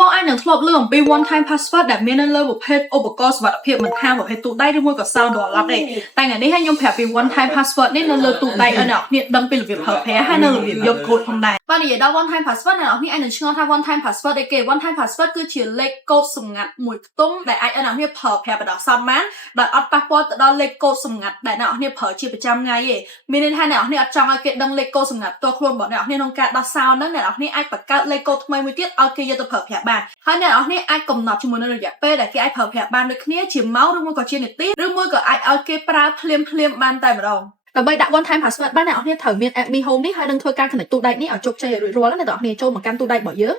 បងអាចនឹងធ្លាប់លឺអំពី one time password ដែលមាននៅលើប្រភេទឧបករណ៍សុវត្ថិភាពមិនថាប្រភេទទូដៃឬមួយក៏ sound wallet ទេតែថ្ងៃនេះខ្ញុំប្រាប់ពី one time password នេះនៅលើទូដៃឲ្យអ្នកនរដឹងពីរបៀបប្រើប្រាស់ហើយនៅរបៀបយកកូដផងដែរបាទនិយាយដល់ one time password អ្នកនរអាចនឹងឆ្ងល់ថា one time password អីគេ one time password គឺជាលេខកូដសម្ងាត់មួយខ្ទង់ដែលអាចឲ្យអ្នកនរប្រើប្រាស់បណ្ដោះអាសន្នបានដោយអត់ប៉ះពាល់ទៅដល់លេខកូដសម្ងាត់ដែលអ្នកនរប្រើជាប្រចាំថ្ងៃទេមានន័យថាអ្នកនរអត់ចង់ឲ្យគេដឹងលេខកូដសម្ងាត់ផ្ទាល់ខ្លួនរបស់អ្នកនរក្នុងការដោះ sound ហ្នឹងអ្នកនរអាចបង្កើតលេខកូដថ្មីមួយទៀតឲ្យគេយកទៅប្រើប្រាស់បានហើយអ្នកនរអាចកំណត់ជាមួយនឹងរយៈពេលដែលគេអាចប្រើប្រាស់បានដូចគ្នាជាម៉ោងឬមួយក៏ជានាទីឬមួយក៏អាចឲ្យគេប្រើភ្លាមបានតែម្ដងដើម្បីដាក់ one time password បានអ្នកនរត្រូវមាន app Mi Home នេះហើយនឹងធ្វើការ connect ទូដៃនេះឲ្យជោគជ័យឲ្យរួចរាល់អ្នកនរចូលមកកាន់ទូដៃរបស់យើង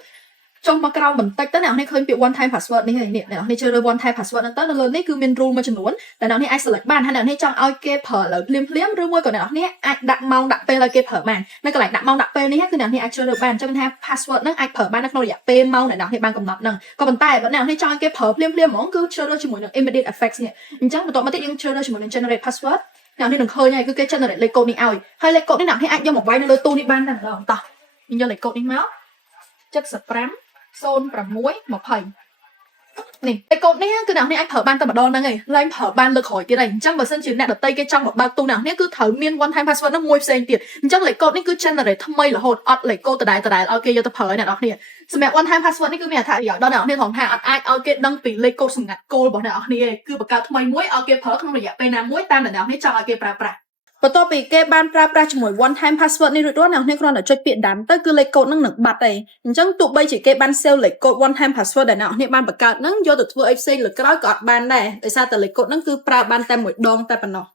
ចុះមកក្រោមបន្តិចទៅអ្នកនរឃើញពាក្យ one time password នេះហើយនេះអ្នកនរជ្រើសរើស one time password ហ្នឹងទៅនៅលើនេះគឺមាន rule មួយចំនួនដែលអ្នកនរអាច select បានហើយអ្នកនរចង់ឲ្យគេប្រើលើភ្លាមឬមួយក៏អ្នកនរអាចដាក់ម៉ោងដាក់ពេលឲ្យគេប្រើបាននៅកន្លែងដាក់ម៉ោងដាក់ពេលនេះគឺអ្នកនរអាចជ្រើសរើសបានអញ្ចឹងថា password ហ្នឹងអាចប្រើបាននៅក្នុងរយៈពេលម៉ោងដែលអ្នកនរបានកំណត់ហ្នឹងក៏ប៉ុន្តែបើអ្នកនរចង់ឲ្យគេប្រើភ្លាមហ្មងគឺជ្រើសរើសជាមួយនឹង immediate effects នេះអញ្ចឹងបន្ទាប់មកទៀតយើងជ្រើសរើសជាមួយនឹង generate password អ្នកនរនឹងឃើញហើយគឺគេ generate លេខកូដនេះឲ្យហើយលេខកូដនេះអ្នកនរអាចយកមកវាយនៅលើទូនេះបានតែម្ដងតោះយើងយកលេខកូដនេះមក75 0620នេះឯកូដនេះគឺអ្នកនរអាចប្រើបានតែម្ដងហ្នឹងឯងឡើងប្រើបានលើក្រោយទៀតឯងអញ្ចឹងបើសិនជាអ្នកដតីគេចង់មកបើកទូអ្នកនរគឺត្រូវមាន one time password ហ្នឹងមួយផ្សេងទៀតអញ្ចឹងលេខកូដនេះគឺ generate ថ្មីរហូតអត់លេខកូដដដែលឲ្យគេយកទៅប្រើឲ្យអ្នកនរសម្រាប់ one time password នេះគឺមានអត្ថប្រយោជន៍ដល់អ្នកនរផងថាអត់អាចឲ្យគេដឹងពីលេខកូដសម្ងាត់គោលរបស់អ្នកនរទេគឺបង្កើតថ្មីមួយឲ្យគេប្រើក្នុងរយៈពេលណាមួយតាមដែលអ្នកនរចង់ឲ្យគេប្រើប្រាស់បន្ទាប់ពីគេបានប្រើប្រាស់ជាមួយ one time password នេះរួចរាល់អ្នកនរគ្រាន់តែចុចពាក្យ done ទៅគឺលេខកូដហ្នឹងនឹងបាត់ទេអញ្ចឹងទោះបីជាគេបាន save លេខកូដ one time password ដែលអ្នកនរបានបង្កើតហ្នឹងយកទៅធ្វើអីផ្សេងលើក្រោយក៏អត់បានដែរដោយសារតែលេខកូដហ្នឹងគឺប្រើបានតែមួយដងតែប៉ុណ្ណោះ